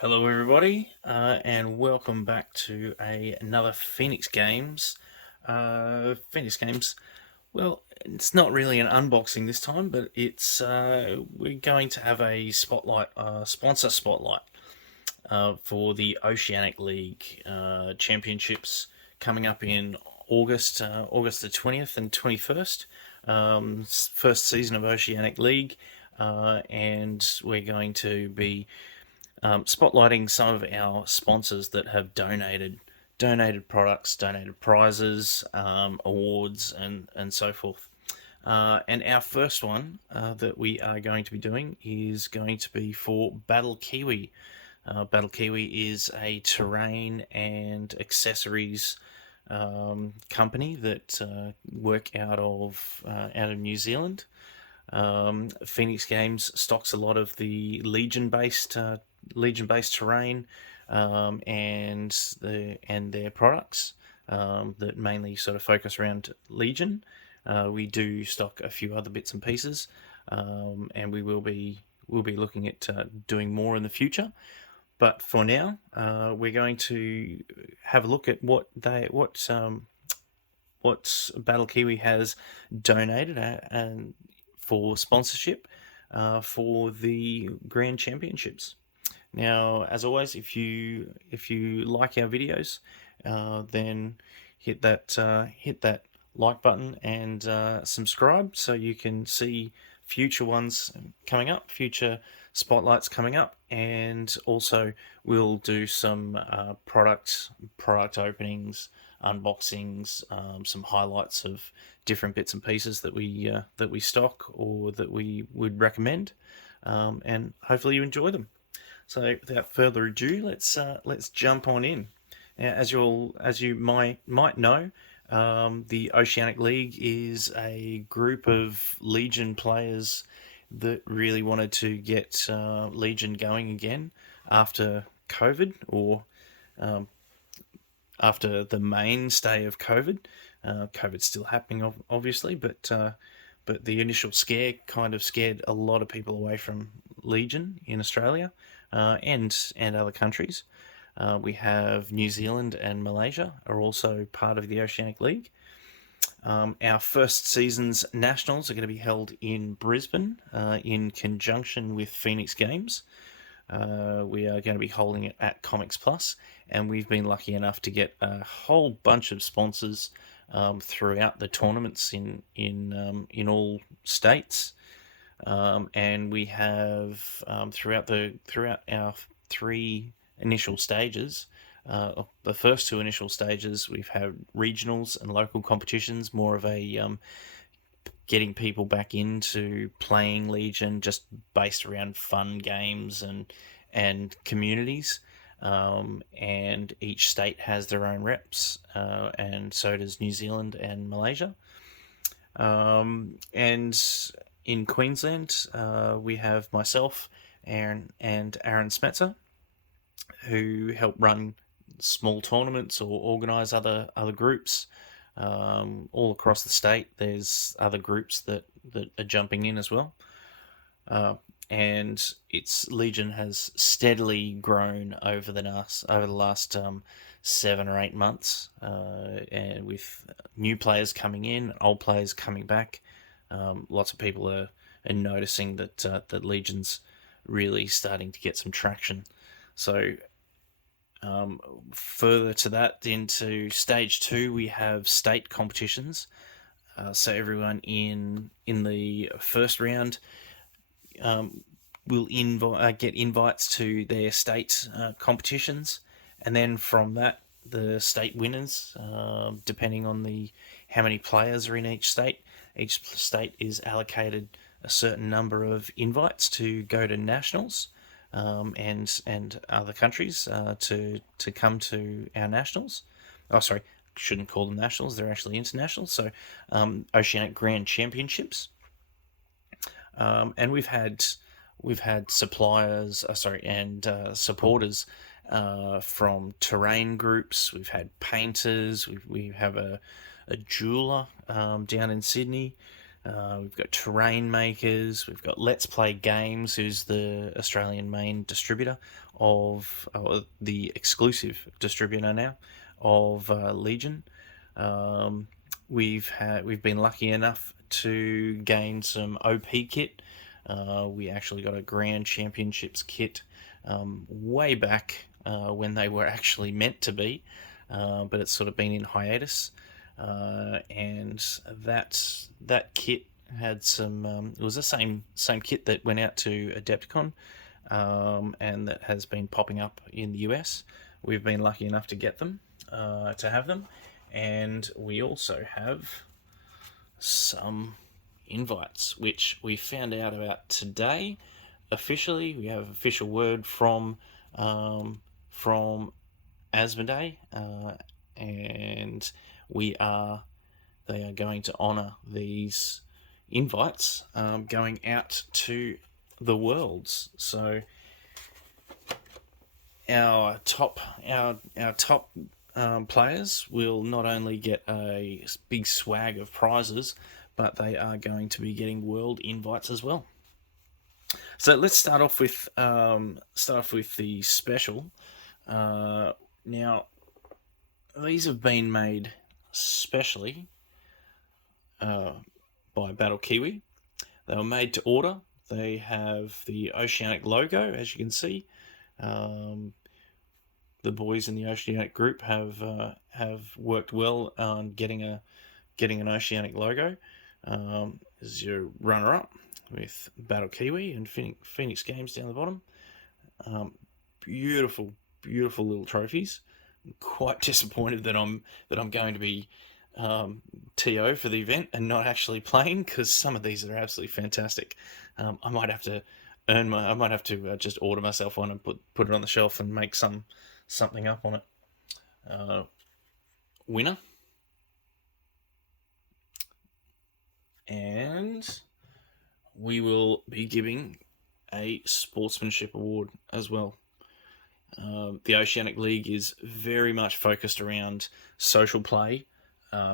Hello, everybody, and welcome back to another Phoenix Games. Phoenix Games. Well, it's not really an unboxing this time, but it's we're going to have a spotlight, sponsor spotlight, for the Oceanic League Championships coming up in August, August the 20th and 21st. First season of Oceanic League, and we're going to be spotlighting some of our sponsors that have donated products, donated prizes, awards, and so forth. And our first one that we are going to be doing is going to be for Battlekiwi. Battlekiwi is a terrain and accessories company that work out of New Zealand. Phoenix Games stocks a lot of the Legion-based terrain, and their products that mainly sort of focus around Legion. We do stock a few other bits and pieces, and we'll be looking at doing more in the future. But for now, we're going to have a look at what Battle Kiwi has donated and for sponsorship for the Grand Championships. Now, as always, if you like our videos, then hit that like button and subscribe so you can see future ones coming up, future spotlights coming up, and also we'll do some product openings, unboxings, some highlights of different bits and pieces that we stock or that we would recommend, and hopefully you enjoy them. So, without further ado, let's jump on in. Now, as you might know, the Oceanic League is a group of Legion players that really wanted to get Legion going again after COVID, or um, after the mainstay of COVID. COVID's still happening, obviously, but the initial scare kind of scared a lot of people away from Legion in Australia, and other countries. We have New Zealand and Malaysia are also part of the Oceanic League. Our first season's nationals are going to be held in Brisbane in conjunction with Phoenix Games. We are going to be holding it at Comics Plus, and we've been lucky enough to get a whole bunch of sponsors throughout the tournaments in all states. And we have throughout our three initial stages. The first two initial stages, we've had regionals and local competitions, more of a getting people back into playing Legion, just based around fun games and communities. And each state has their own reps, and so does New Zealand and Malaysia. And in Queensland, we have myself, Aaron Smetzer, who help run small tournaments or organise other groups all across the state. There's other groups that are jumping in as well, and its Legion has steadily grown over the last 7 or 8 months, and with new players coming in, old players coming back. Lots of people are noticing that Legion's really starting to get some traction. So, further to that, into stage two, we have state competitions. So everyone in the first round will get invites to their state competitions, and then from that, the state winners, depending on how many players are in each state is allocated a certain number of invites to go to nationals, and other countries to come to our nationals. Oh, sorry, shouldn't call them nationals; they're actually internationals. So, Oceanic Grand Championships, and we've had suppliers, and supporters from terrain groups. We've had painters. We have a jeweler down in Sydney. We've got Terrain Makers. We've got Let's Play Games, who's the Australian main distributor of the exclusive distributor now of Legion. We've been lucky enough to gain some OP kit. We actually got a Grand Championships kit way back when they were actually meant to be, but it's sort of been in hiatus. And that kit had some. It was the same kit that went out to Adepticon, and that has been popping up in the US. We've been lucky enough to get them, to have them, and we also have some invites, which we found out about today. Officially, we have official word from Asmodee, and they are going to honour these invites going out to the worlds. So our top players will not only get a big swag of prizes, but they are going to be getting world invites as well. So let's start off with the special. Now, these have been made specially by Battlekiwi. They were made to order. They have the Oceanic logo, as you can see. The boys in the Oceanic group have worked well on getting an Oceanic logo. As your runner-up with Battlekiwi and Phoenix Games down the bottom. Beautiful little trophies. I'm quite disappointed that I'm going to be TO for the event and not actually playing, because some of these are absolutely fantastic. I might have to just order myself one and put it on the shelf and make something up on it. Winner. And we will be giving a sportsmanship award as well. The Oceanic League is very much focused around social play,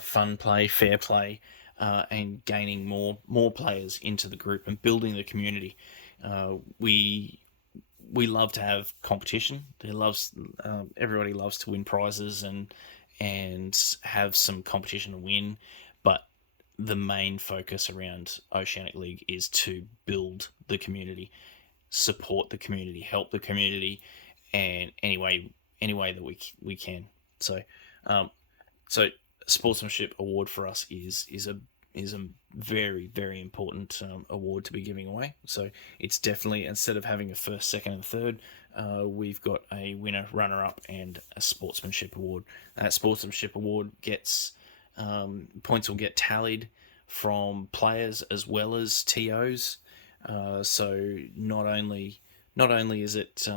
fun play, fair play, and gaining more players into the group and building the community. We love to have competition. Everybody loves to win prizes and have some competition to win, but the main focus around Oceanic League is to build the community, support the community, help the community, and any way that we can. So sportsmanship award for us is a very, very important award to be giving away. So it's definitely, instead of having a first, second, and third, we've got a winner, runner-up, and a sportsmanship award. That sportsmanship award gets points will get tallied from players as well as TOs. So not only is it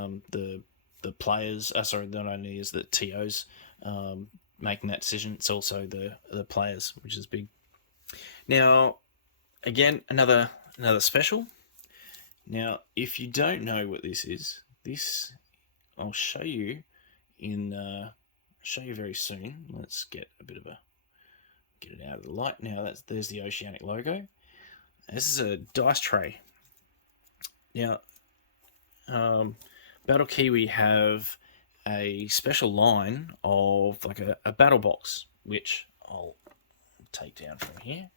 the players, not only is the TOs making that decision, it's also the players, which is big. Now, again, another special. Now, if you don't know what this is, I'll show you very soon. Let's get it out of the light. Now there's the Oceanic logo. This is a dice tray. Now, Battlekiwi have a special line of like a battle box, which I'll take down from here.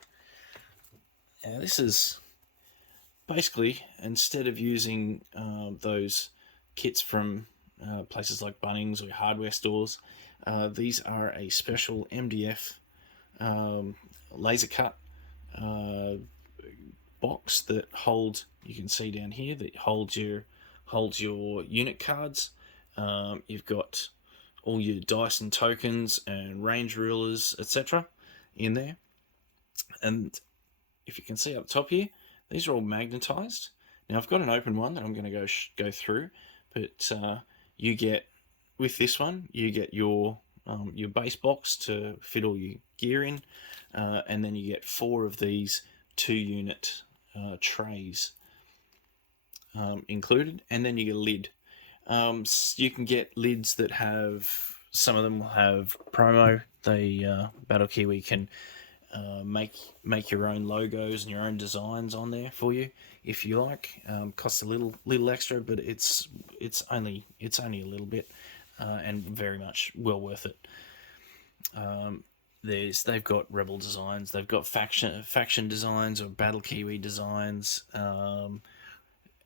Now, this is basically, instead of using those kits from places like Bunnings or hardware stores, these are a special MDF laser cut box that holds, you can see down here, that holds your unit cards. You've got all your dice and tokens and range rulers, etc. in there. And if you can see up top here, these are all magnetized. Now I've got an open one that I'm going to go through, but you get, with this one, you get your base box to fit all your gear in, and then you get 4 of these 2-unit trays included, and then you get a lid. You can get lids that have, some of them will have promo. Battlekiwi can make your own logos and your own designs on there for you if you like. Costs a little extra, but it's only a little bit, and very much well worth it. They've got Rebel designs, they've got faction designs or Battlekiwi designs,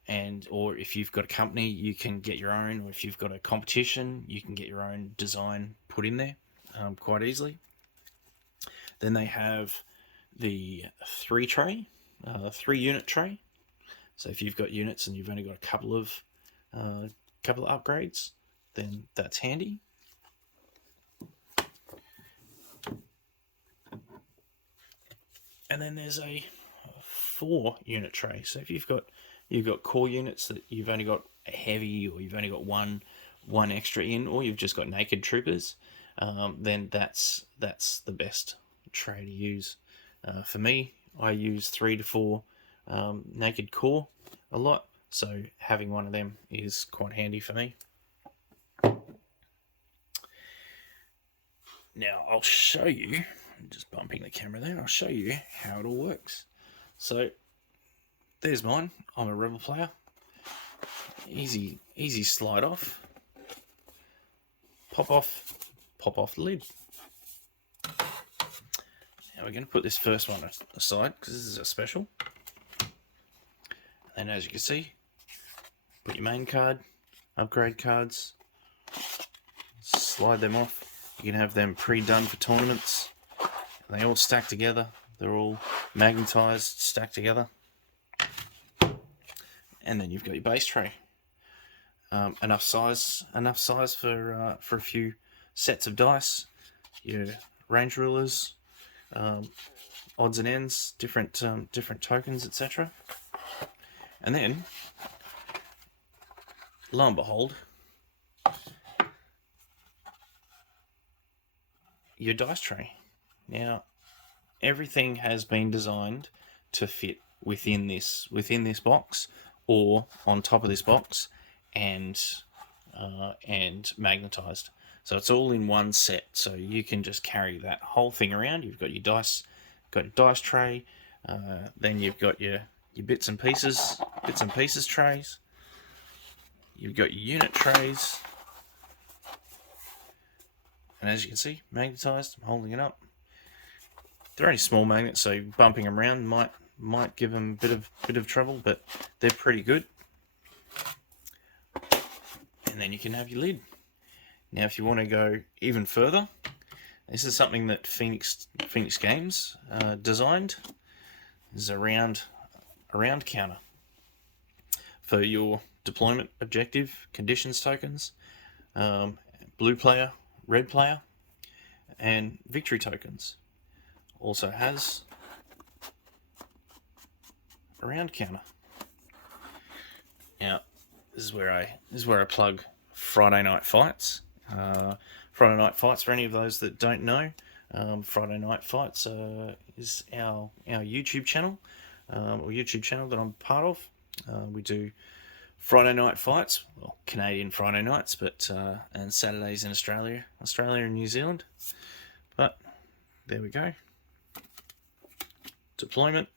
and or if you've got a company, you can get your own, or if you've got a competition, you can get your own design put in there quite easily. Then they have the 3-unit tray. So if you've got units and you've only got a couple of upgrades, then that's handy. And then there's a 4-unit tray. So if you've got core units that you've only got a heavy, or you've only got one extra in, or you've just got naked troopers, then that's the best tray to use. For me, I use 3 to 4 naked core a lot, so having one of them is quite handy for me. Now I'll show you, I'm just bumping the camera there, I'll show you how it all works. So there's mine. I'm a Rebel player. Easy slide off. Pop off the lid. Now we're going to put this first one aside because this is a special. And as you can see, put your main card, upgrade cards, slide them off. You can have them pre-done for tournaments. They all stack together. They're all magnetized, stacked together. And then you've got your base tray. Enough size for a few sets of dice. Your range rulers, odds and ends, different tokens, etc. And then, lo and behold, your dice tray. Now, everything has been designed to fit within this box, or on top of this box, and magnetized. So it's all in one set. So you can just carry that whole thing around. You've got your dice tray. Then you've got your bits and pieces trays. You've got your unit trays. And as you can see, magnetized. I'm holding it up. They're only small magnets, so bumping them around might give them a bit of trouble, but they're pretty good. And then you can have your lid. Now, if you want to go even further, this is something that Phoenix Games designed. This is a round counter for your deployment objective conditions tokens, blue player, red player, and victory tokens. Also has a round counter. Now, this is where I plug Friday Night Fights. Friday Night Fights, for any of those that don't know, Friday Night Fights is our YouTube channel, or YouTube channel that I'm part of. We do Friday Night Fights, well, Canadian Friday nights, but and Saturdays in Australia and New Zealand. But there we go. Deployment,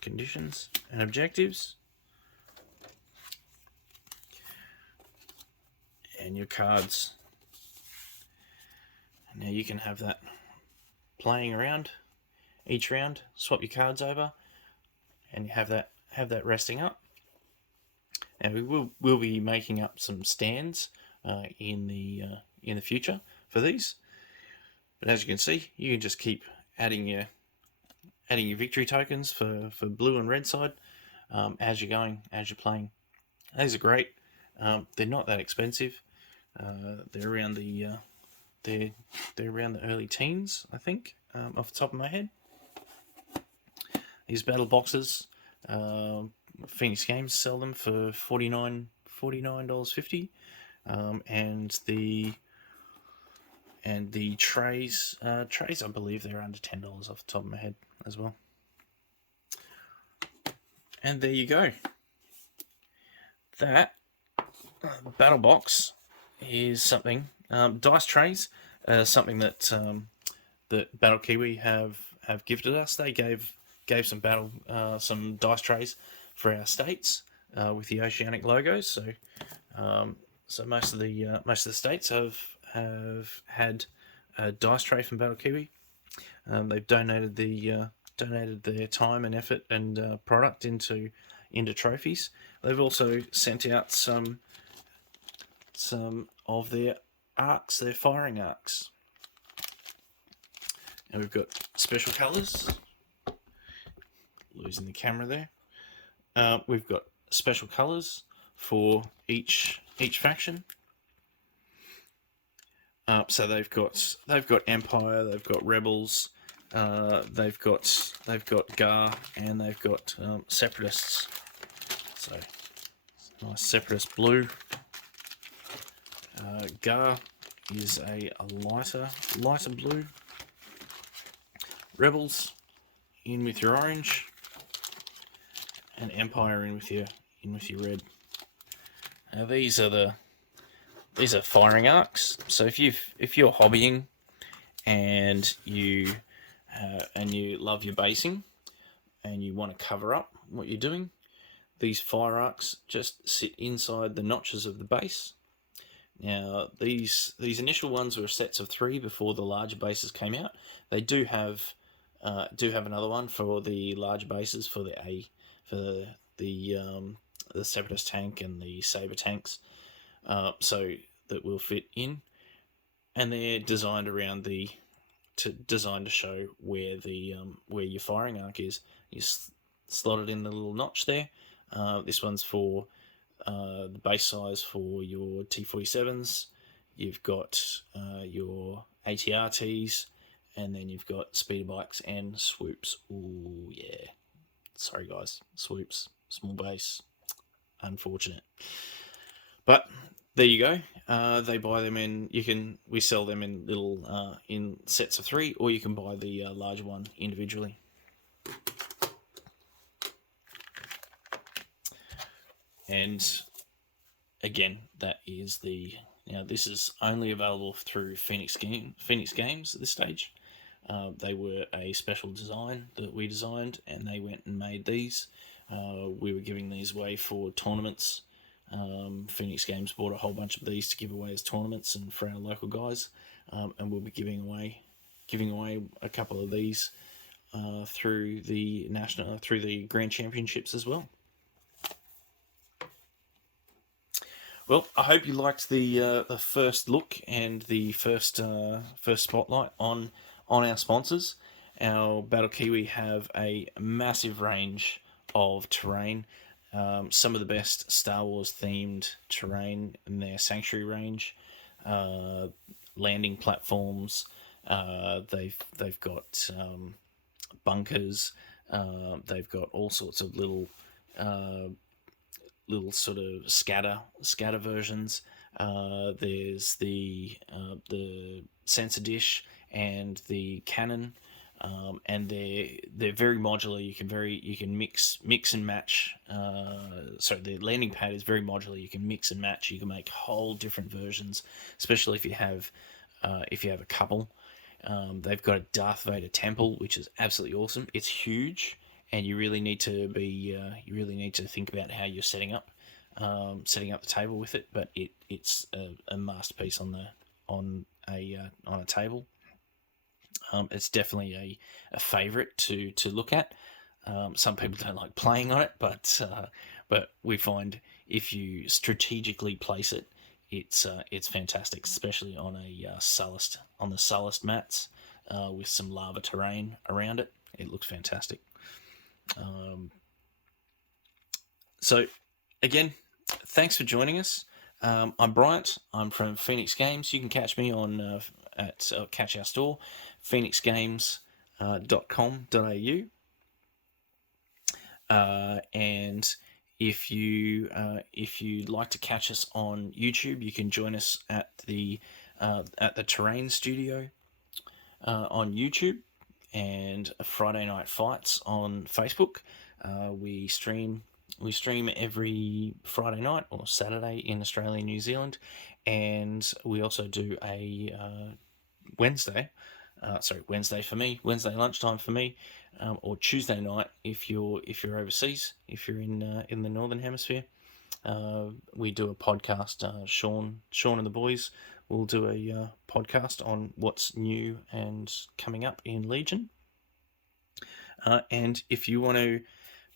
conditions and objectives, and your cards. Now you can have that playing around each round. Swap your cards over, and you have that resting up. And we'll be making up some stands in the future for these. But as you can see, you can just keep adding your victory tokens for blue and red side as you're playing. These are great. They're not that expensive. They're around the early teens, I think, off the top of my head. These battle boxes, Phoenix Games sell them for $49.50, and the trays, I believe they're under $10 off the top of my head as well. And there you go. That battle box is something Dice trays are something that Battlekiwi have gifted us. They gave some dice trays for our states with the Oceanic logos. So most of the states have had a dice tray from Battlekiwi. They've donated their time and effort and product into trophies. They've also sent out some of their arcs, their firing arcs. And we've got special colours. Losing the camera there. We've got special colours for each faction. So they've got Empire, they've got Rebels, they've got Gar, and they've got Separatists. So nice Separatist blue. Gar is a lighter blue. Rebels in with your orange, and Empire in with your red. Now these are firing arcs. So if you're hobbying and you love your basing and you want to cover up what you're doing, these fire arcs just sit inside the notches of the base. Now these initial ones were sets of 3 before the larger bases came out. They do have another one for the larger bases for the Separatist tank and the Saber tanks. So that will fit in, and they're designed to show where your firing arc is. You slot it in the little notch there. This one's for the base size for your T-47s. You've got your ATRTs, and then you've got speeder bikes and swoops. Ooh yeah, sorry guys, swoops, small base, unfortunate. But there you go. They buy them in. We sell them in little in sets of 3, or you can buy the larger one individually. And again, that is this is only available through Phoenix Games at this stage. They were a special design that we designed, and they went and made these. We were giving these away for tournaments. Phoenix Games bought a whole bunch of these to give away as tournaments and for our local guys, and we'll be giving away a couple of these through the Grand Championships as well. Well, I hope you liked the first look and the first spotlight on our sponsors. Our Battlekiwi have a massive range of terrain. Some of the best Star Wars themed terrain in their Sanctuary range, landing platforms. They've got bunkers. They've got all sorts of little sort of scatter versions. There's the sensor dish and the cannon. And they're very modular. You can mix and match. So the landing pad is very modular. You can mix and match. You can make whole different versions, especially if you have a couple. They've got a Darth Vader temple, which is absolutely awesome. It's huge, and you really need to think about how you're setting up the table with it. But it's a masterpiece on a table. It's definitely a favourite to look at. Some people don't like playing on it, but we find if you strategically place it, it's fantastic, especially on the Sullust mats with some lava terrain around it. It looks fantastic. So again, thanks for joining us. I'm Bryant. I'm from Phoenix Games. You can catch me on catch our store, phoenixgames.com.au. And if you'd like to catch us on YouTube, you can join us at the Terrain Studio on YouTube, and Friday Night Fights on Facebook. We stream We stream every Friday night or Saturday in Australia and New Zealand, and we also do a Wednesday. Wednesday for me, Wednesday lunchtime for me, or Tuesday night if you're overseas, if you're in the northern hemisphere. We do a podcast. Sean and the boys will do a podcast on what's new and coming up in Legion. And if you want to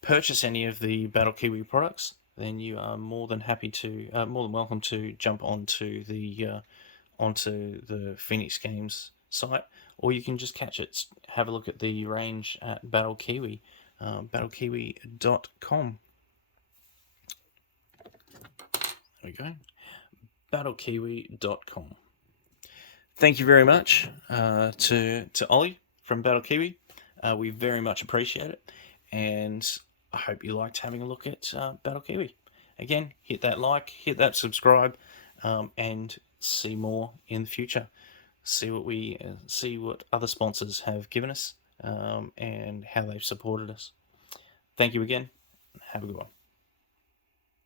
purchase any of the Battlekiwi products, then you are more than welcome to jump onto the Phoenix Games site, or you can just catch it. Have a look at the range at Battlekiwi, battlekiwi.com. There we go, battlekiwi.com. Thank you very much to Ollie from Battlekiwi. We very much appreciate it, and I hope you liked having a look at Battlekiwi. Again, hit that like, hit that subscribe, and see more in the future. See what other sponsors have given us, and how they've supported us. Thank you again. Have a good one.